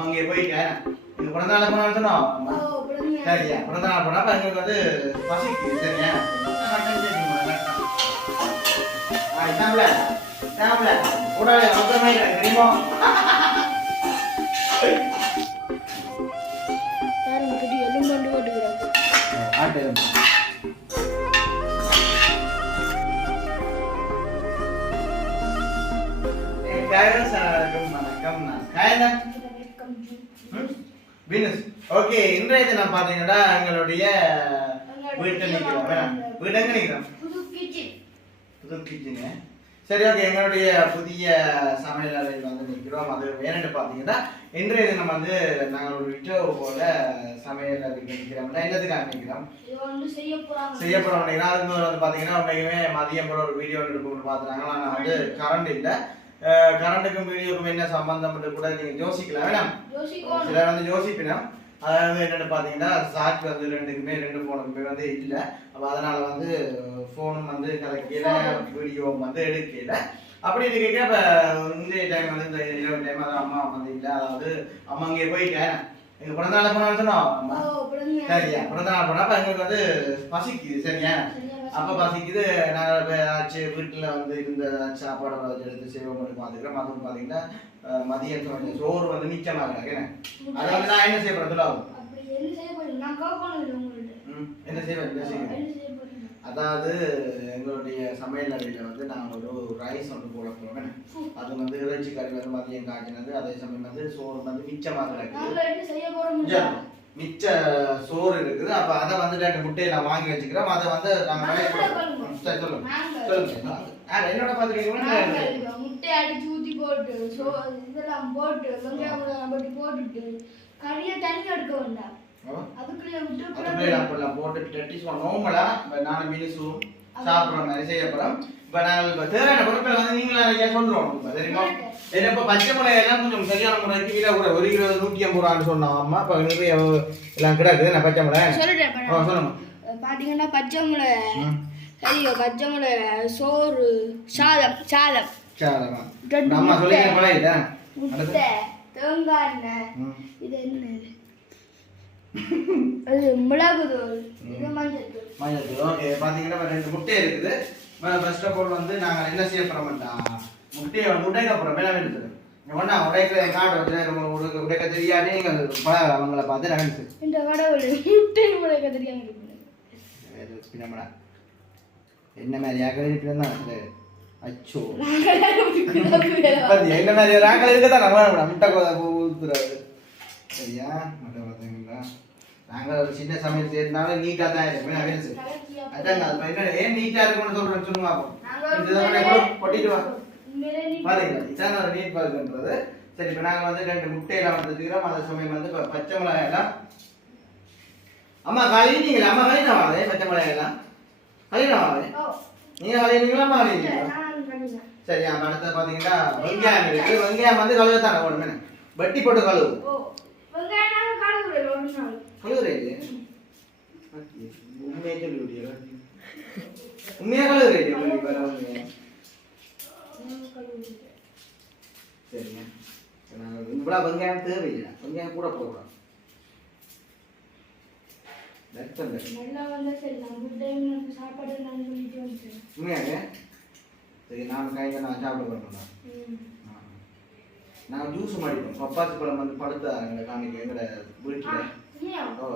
அங்கே போயிட்டேன் இது பிறந்த நாள் போனா சொன்னோம் சரியா பிறந்த நாள் போனா அப்ப எங்களுக்கு வந்து பசிக்கு சரியா கூடாது அவசரமா தெரியுமா ஆட்டு ஓகே இன்றைய தினம் பாத்தீங்கன்னா எங்களுடைய வீட்டில் நிற்கிறோம் வீடு எங்க நிற்கிறோம் புது கிச்சனு சரி ஓகே எங்களுடைய புதிய சமையல் அறையில் வந்து நிற்கிறோம் அது வேணுன்னு பார்த்தீங்கன்னா இன்றைய தினம் வந்து நாங்கள் ஒரு விட்டோ போல சமையல் அறைக்கு நிற்கிறோம் என்னதுக்காக நிற்கிறோம் செய்ய போகிறோம் அதுக்கு வந்து பார்த்தீங்கன்னா உண்மைக்குமே மதியம் போல ஒரு வீடியோ எடுக்கணும்னு பார்த்துறாங்க ஆனால் வந்து கரண்ட் இல்லை கரண்ட்டுக்கும் வீடியோக்கும் என்ன சம்பந்தம் கூட நீங்க யோசிக்கலாம் வேணாம் சில வந்து யோசிப்பினோம் அதாவது என்னென்னு பார்த்தீங்கன்னா சாட் வந்து ரெண்டு ஃபோனுக்குமே வந்து இல்லை அப்போ அதனால வந்து ஃபோனும் வந்து கலைக்கல வீடியோவும் வந்து எடுக்கல அப்படி இருக்க இப்போ இந்த டைம் வந்து இந்த இரவு டைம் அதான் அம்மா வந்து இல்லை அதாவது அம்மா அங்கே போயிட்டேன் எங்கள் பிறந்த நாள் போனாலும் சொன்னோம் சரியா பிறந்த நாள் போனால் அப்போ எங்களுக்கு வந்து பசிக்குது சரியா அப்போ பசிக்குது நாங்கள் ஏதாச்சும் வீட்டில் வந்து இருந்த சாப்பாடை எடுத்து செய்வோம் மட்டும் பார்த்துக்கிறோம் அதுவும் பார்த்தீங்கன்னா மதியம் கொஞ்சம் சோறு வந்து மிச்சமாக ஏன்னா அதை வந்து நான் என்ன செய்ய போகிறேன் என்ன செய்வேன் அதாவது எங்களுடைய சமையல் அறையில் வந்து நாங்கள் ஒரு ரைஸ் வந்து போட போகிறோம் அது வந்து இறைச்சி கறி வந்து மதியம் காய்ச்சினது அதே சமயம் வந்து சோறு வந்து மிச்சமாக இருக்குது மிச்ச சோறு இருக்குது அப்ப அதை வந்து ரெண்டு முட்டையை நான் வாங்கி வச்சுக்கிறோம் அதை வந்து நாங்க சொல்லுங்க என்னோட பாத்துக்கிட்டீங்கன்னா முட்டை அடிச்சு ஊத்தி போட்டு இதெல்லாம் போட்டு வெங்காயம் போட்டுட்டு கறியை தண்ணி எடுக்க வேண்டாம் அதுக்குள்ள போட்டு நோமலா நானும் மினிசும் சாப்பிடுற மாதிரி செய்யப்படும் இப்ப நாங்கள் தேவையான பொருட்கள் வந்து நீங்களா சொல்றோம் தெரியுமா இப்போ பச்சை மிளகாய் எல்லாம் கொஞ்சம் சரியான முறைக்கு விலை கூட 1 கிலோ 150 ரூபான்னு சொன்னோம் அம்மா இப்போ நிறைய எல்லாம் கிடக்குது நான் பச்சை மிளகாய் சொல்லுங்க பாத்தீங்கன்னா பச்சை மிளகாய் ஐயோ பச்சை மிளகாய் சோறு சாதம் சாதம் சாதமா அம்மா சொல்லிங்க பழைய முட்டை தேங்காய் எண்ணெய் இது என்ன அது மிளகுத்தூள் இது மஞ்சள் ஓகே பாத்தீங்கன்னா 2 முட்டை இருக்குது ஃபர்ஸ்ட் ஆஃப் ஆல் வந்து நாங்கள் என்ன செய்ய போறோம்டா முட்டையை வந்து உடைக்க போறோம் மேலே வேணுது ஒன்னா உடைக்கிற காடு வந்து உடைக்க தெரியாது நீங்க அவங்கள பார்த்து நான் இந்த கடவுள் முட்டை உடைக்க தெரியாம பின்னமடா என்ன மாதிரி யாக்கல இருப்பினா அச்சோ என்ன மாதிரி ராக்கல இருக்கதான் நம்ம முட்டை ஊத்துறாரு சரியா முட்டை பார்த்தீங்களா நாங்கள் ஒரு சின்ன சமையல் செய்யறதுனால நீட்டா தான் இருக்கும் அதாங்க அது என்ன ஏன் நீட்டா இருக்கும்னு சொல்றேன்னு சொல்லுவாங்க கொட்டிட்டு வா பாத்தீங்களா இதான் ஒரு நீட் பார்க்குன்றது சரி இப்போ நாங்கள் வந்து 2 முட்டையெல்லாம் வந்துருக்கிறோம் அதே சமயம் வந்து இப்போ பச்சை மிளகாய் எல்லாம் அம்மா கழுவினீங்களா அம்மா கழுவினா வாங்க பச்சை மிளகாய் எல்லாம் கழுவினா வாங்க நீங்க கழுவினீங்களா அம்மா கழுவினீங்களா சரி அம்மா அடுத்த பார்த்தீங்கன்னா வெங்காயம் இருக்கு வெங்காயம் வந்து கழுவத்தான ஒன்று வட்டி போட்டு கழுவு கழுவுறேன் உண்மையை சொல்லி உண்மையா கழுவுறேன் சரிங்க இவ்வளோ வெங்காயம் தேவையில்லை வெங்காயம் கூட போடுறோம் உண்மையாங்க சரி நான் கைங்க நான் சாப்பிட போறேன் நான் ஜூஸ் மாடிப்போம் பப்பாசி பழம் வந்து படுத்த எங்களை காணிக்க எங்களோட வீட்டில்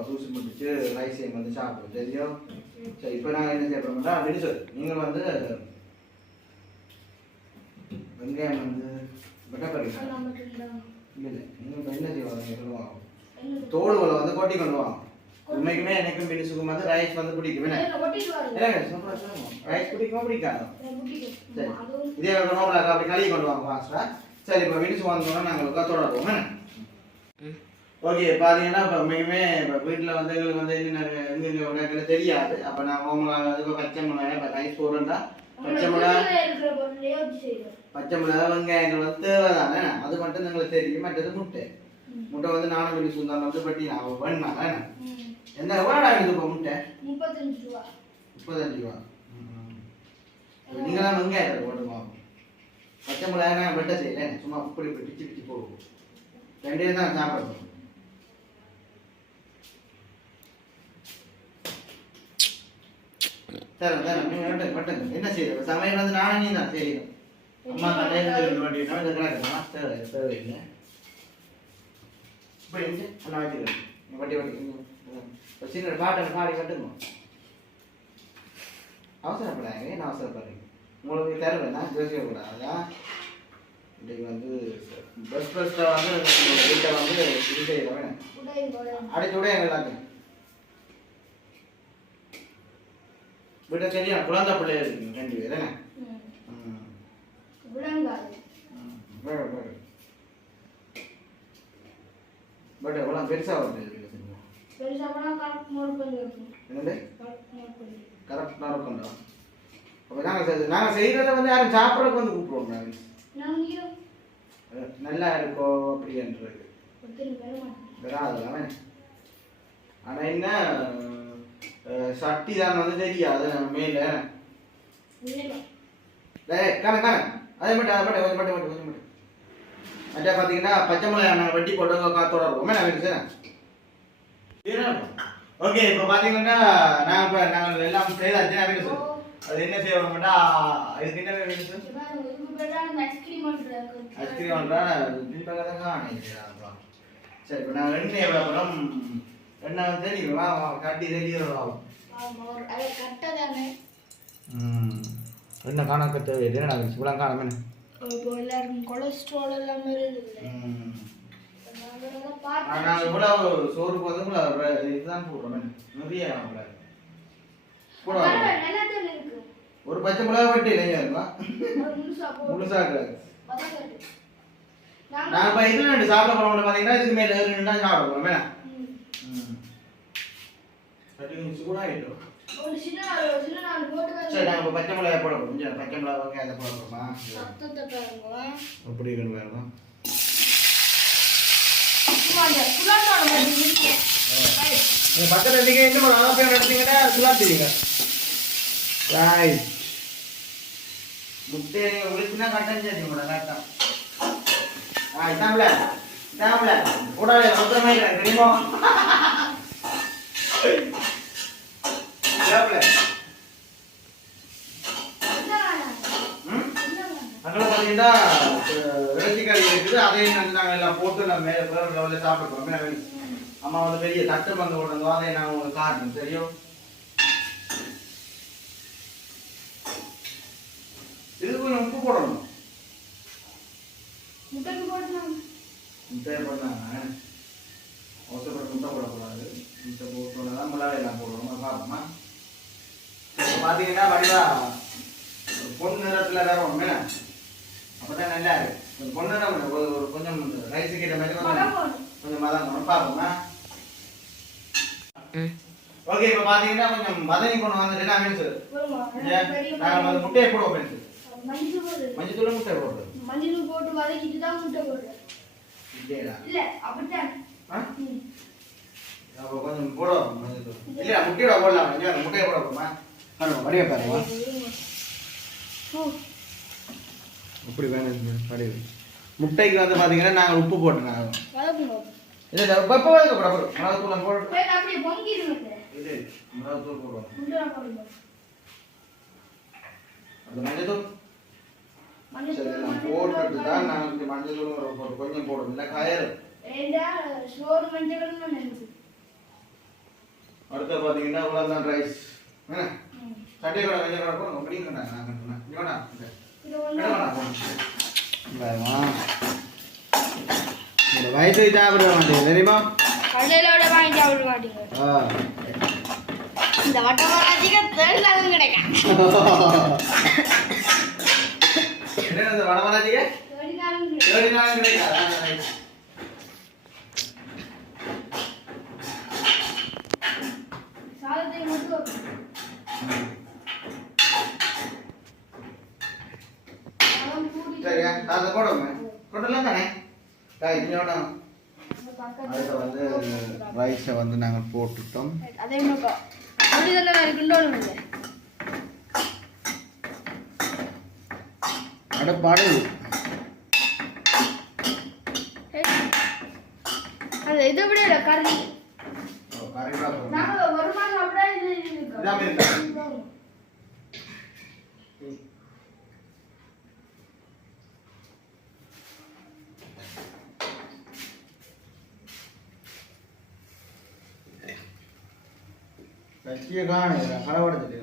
ஜூஸ் முடிச்சு ரைஸையும் வந்து சாப்பிடுவோம் தெரியும் சரி இப்போ நாங்கள் என்ன செய்யறோம்னா விடுசு நீங்கள் வந்து வெங்காயம் வந்து வெட்டப்பறி இல்லை நீங்கள் இப்போ என்ன செய்வாங்க சொல்லுவாங்க தோடுகளை வந்து கொட்டி கொண்டு வாங்க உண்மைக்குமே எனக்கும் பிடிச்சுக்கும் வந்து ரைஸ் வந்து பிடிக்கும் ரைஸ் பிடிக்குமா பிடிக்காது சரி இதே நோம்பலாக அப்படி கழுவி கொண்டு வாங்க ஃபாஸ்டா சரி இப்போ விடிச்சு வந்தோம்னா நாங்கள் தொடருவோம் என்ன ஓகே பார்த்தீங்கன்னா இப்போ உண்மைக்குமே இப்போ வீட்டில் வந்து எங்களுக்கு வந்து எங்கெங்க தெரியாது அப்போ நான் ஹோமலாக இப்போ பச்சை மிளகாய் இப்போ ரைஸ் போடுறேன்டா பச்சை மிளகாய் வெங்காயங்கள் வந்து தேவை தானே அது மட்டும் எங்களுக்கு தெரியும் மற்றது முட்டை முட்டை வந்து நானும் வெளி சுந்தரம் வந்து பட்டி நான் வேணுமாங்க என்ன எவ்வளோ ஆகுது இப்போ முட்டை 35 ரூபா 35 ரூபா நீங்களாம் வெங்காயத்தை போட்டுமா பச்சை மிளகாய் நான் வெட்ட செய்யல சும்மா இப்படி பிடிச்சி போடுவோம் ரெண்டே தான் சாப்பிடுறோம். தரேன் என்ன செய்யறது சமையல் வந்து நானே நீ தான் செய்யணும். அம்மா கடையில் வண்டினா இந்த கிடக்குமா தேவையில்லை. இப்படி அண்ணா வச்சுக்கிறேன் வட்டி சின்ன பாட்டை பாடி கட்டுங்க. அவசரப்படாங்க, என்ன அவசரப்படுறீங்க? உங்களுக்கு தருவேன் நான் யோசிக்கக்கூடாதா? இன்றைக்கு வந்து ஃபஸ்ட்டாக வந்து வீட்டை வந்து இது செய்யலாம் அடிச்சு விட எல்லாத்தையும் வீட்டை தெரியும். குழந்தை பிள்ளைய இருக்கீங்க 2 பேர் என்ன? பட் எவ்வளோ பெருசாக வருது என்னது கரெக்டாக இருக்கும்டா. அப்போ நாங்கள் செய்கிறத வந்து யாரும் சாப்பிட்றதுக்கு வந்து கூப்பிடுவோம். நல்லா இருக்கோ அப்படின்றது வராது. ஆனால் என்ன சட்டி தான் வந்து தெரியாது மேல காண அதே மட்டும் அதை மட்டும் கொஞ்சம் மட்டும் அட்டா பார்த்தீங்கன்னா பச்சை மிளகாய் நாங்கள் வெட்டி போட்டு காத்தோட இருக்கும் சார். ஓகே இப்போ பார்த்தீங்கன்னா நாங்கள் எல்லாம் செய்தாச்சு. அது என்ன செய்யணும்னா இதுக்கு என்ன வேணும் சார்? ஐஸ்கிரீம் சரி. இப்போ நாங்கள் எண்ணெய் விளம்பரம் எண்ணெய் வந்து தெரியுமா கட்டி தெரியும் என்ன காண கட்ட என்ன இவ்வளோ காணமே கொலஸ்ட்ரால் எல்லாமே நாங்கள் இவ்வளோ சோறுக்கு வந்து இதுதான் போடுறோம். நிறைய ஒரு பச்சை மிளகா வெட்டி இல்லைங்க இருக்கும் முழுசா இருக்காது. நான் இப்போ இது 2 சாப்பிட போகிறோம் பார்த்தீங்கன்னா இதுக்கு மேலே 2 தான் சாப்பிட போகிறோம். சூடாகிட்டோம். சரி நாங்கள் இப்போ பச்சை மிளகாய் போட போகிறோம். கொஞ்சம் பச்சை மிளகாய் அதை போட போகிறோமா? அப்படி வேணும். பக்கத்தில் நீங்கள் என்ன பண்ண அளவு எடுத்தீங்கன்னா சுலாப் தெரியுங்க. ரைட் முட்டையை நீங்கள் உளிச்சுன்னா கட்டன் சேர்த்துங்க கரெக்டாக. இதாம்ல கூடாது மொத்தமே தெரியுமா? அதில் பார்த்தீங்கன்னா இறைச்சிக்கறி இருக்குது. அதையும் வந்து நாங்கள் எல்லாம் போட்டு நம்ம மேலே லெவலில் சாப்பிட்றோம். அம்மா வந்து பெரிய தட்டு பந்து கொண்டு வந்தோம். அதை நாங்கள் உங்களுக்கு காட்டணும் தெரியும். இதுக்கு கொஞ்சம் உப்பு போடணும். முட்டையை போட்டாங்க அவசரப்பட்டு முட்டை போடக்கூடாது. முட்டை போட்டோன்னா தான் மிளகாய் எல்லாம் போடணும். பார்ப்போமா? இப்போ பார்த்தீங்கன்னா வடிவா பொன் நிறத்தில் வேற ஒன்று அப்போ தான் நல்லா இருக்கு. பொன் நிறம் ஒரு கொஞ்சம் ரைஸு கிட்ட மாதிரி கொஞ்சம் மதம் பார்ப்போமா? ஓகே இப்போ பார்த்தீங்கன்னா கொஞ்சம் மதனி கொண்டு வந்துட்டு நான் நாங்கள் வந்து முட்டையை போடுவோம் பெருசு. மஞ்சள் முட்டை போடுறது. மஞ்சள் போட்டு வதக்கிட்டு தான் முட்டை போடுறேன். இல்ல அப்படிதான். அப்போ கொஞ்சம் போடுவோம் மஞ்சள். இல்ல முட்டையோட போடலாம். முட்டையை போட போமா? வடிவ பாருங்க. இப்படி வேணும் வடிவ. முட்டைக்கு வந்து பார்த்தீங்கன்னா நாங்கள் உப்பு போட்டு நாங்கள் இல்லை பப்பா போடுறோம். மிளகாத்தூள் போட்டு அப்படியே பொங்கிடுங்க. இல்லை மிளகாத்தூள் போடுவோம். அந்த மஞ்சள் தூள் போட்டுட்டு தான் நாங்கள் மஞ்சள் தூள் கொஞ்சம் போடுவோம். இல்லை கயறு அடுத்த பார்த்தீங்கன்னா இவ்வளோதான் ரைஸ். சட்டை கூட வெள்ளை கூட போடுங்க. அப்படிங்க வயசு சாப்பிட மாட்டேங்க தெரியுமா? கடையிலோட வாங்கி சாப்பிட மாட்டீங்க. இந்த வட்டமாராஜிக்கு தேடினாலும் கிடைக்கும். என்ன இந்த வடமராஜிக்கு தேடினாலும் கிடைக்காது. சாதத்தை மட்டும் சரியா? அதை போடுவோங்க. கொண்டலாம் தானே இதோட அடுத்த வந்து ரைஸை வந்து நாங்கள் போட்டுட்டோம். அதே அடப்பாடு இதை விட இல்ல கறி ஓ கரெக்டா போறோம் நாங்க ஒரு மாசம் சாப்பிட்டா இது இருக்கு இதாமே இருக்கா கட்சியை காண களவெடுத்துட்டு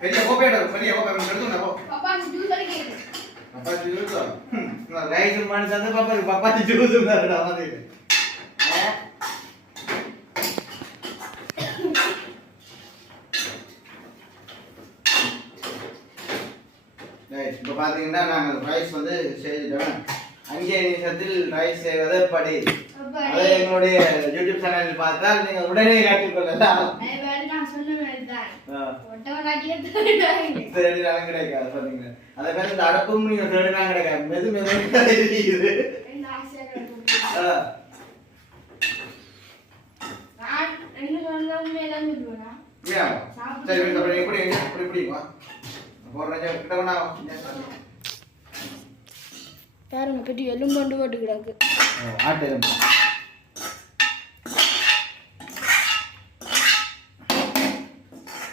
பெரிய கோப்பையோட பெரிய கோப்பை எடுத்து போ பாப்பா ஜூஸ் அடிக்க पापा जूस ना राइस मान जाते पापा पापा जूस ना डाल दे ரைட் இப்போ பாத்தீங்கன்னா நாங்க ரைஸ் வந்து செய்துட்டோம் அங்கே நிமிஷத்தில் ரைஸ் செய்வது படி அதை எங்களுடைய யூடியூப் சேனலில் பார்த்தால் நீங்கள் உடனே கற்றுக்கொள்ளலாம் நான் சொன்ன மாதிரி தான் தேடினாலும் கிடைக்காது சொன்னீங்க அதை மாதிரி இந்த அடப்பும் நீங்க தேடினா கிடைக்காது மெது மெது இருக்குது சரி அப்புறம் எப்படி எப்படி பிடிக்குமா பாருங்க பெட்டி எலும்பு போட்டு கிடக்கு ஆட்டு எலும்பு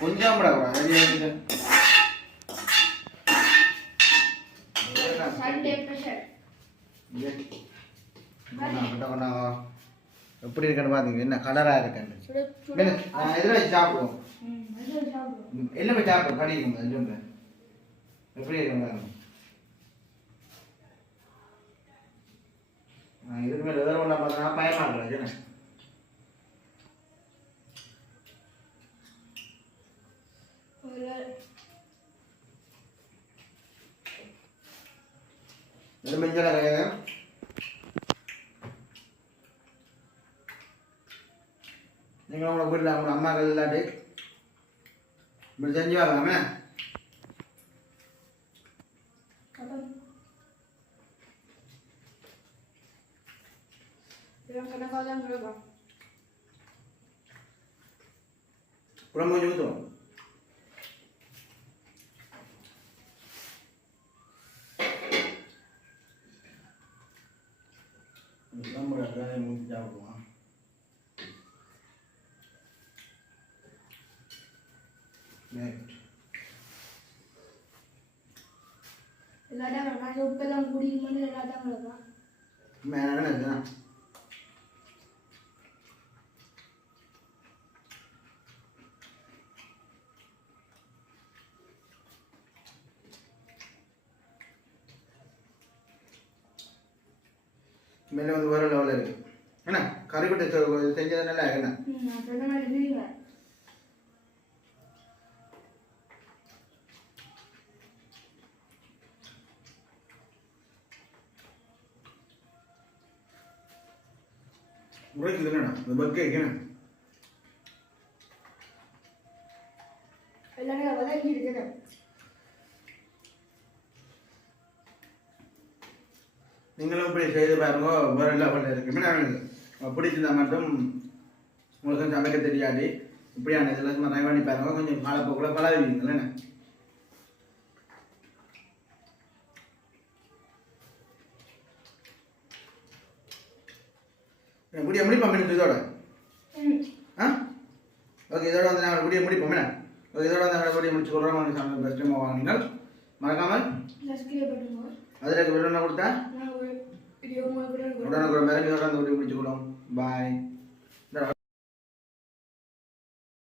கொஞ்சம் எப்படி இருக்குன்னு பாத்தீங்க என்ன கலரா இருக்குன்னு இதுல வச்சு சாப்பிடுவோம் என்ன போய் சாப்பிடுவோம் கடிக்கும் எப்படி இருக்குங்க இதுக்கு மேல வேற ஒன்றா பார்த்தா பயமா இருக்கிறேன் மஞ்சள் நீங்கள் உங்களை வீட்டில் அவங்க அம்மாக்கள் இல்லாட்டி இப்படி செஞ்சு வாங்கலாமே குழம்பு கொஞ்சம் ஊற்றுவோம் குழம்பு ஊற்றி சாப்பிடுவோம் எல்லாரும் உப்பெல்லாம் குடிக்கணும் எல்லாத்தையும் மேலே மேலே வந்து வேறு லெவலில் இருக்கு என்ன கறிக்கொட்டை செஞ்சது நல்லா என்ன உரைக்குது என்னண்ணா இந்த பக்கே என்ன எல்லாமே வதங்கி இருக்குது நீங்களும் இப்படி செய்து பாருங்க வேறு லெவலில் இருக்கு என்ன பிடிச்சிருந்தா மட்டும் உங்களுக்கு சமைக்க தெரியாது இப்படியான இதில் சும்மா ட்ரை பண்ணி பாருங்க கொஞ்சம் காலப்போக்கில் பழகுவீங்களா என்ன முடிய முடிப்போம் மீன் இதோட ஆ ஓகே இதோட வந்து நாங்கள் முடிய முடிப்போம் என்ன ஓகே இதோட வந்து நாங்கள் முடிய முடிச்சு கொடுறோம் உங்களுக்கு சமையல் பெஸ்ட்டுமா வாங்கினீங்கள் மறக்காமல் அதில் விடணும் கொடுத்தா உடனே மிளகு இதோட அந்த முடிய முடிச்சுக்கணும் பாய்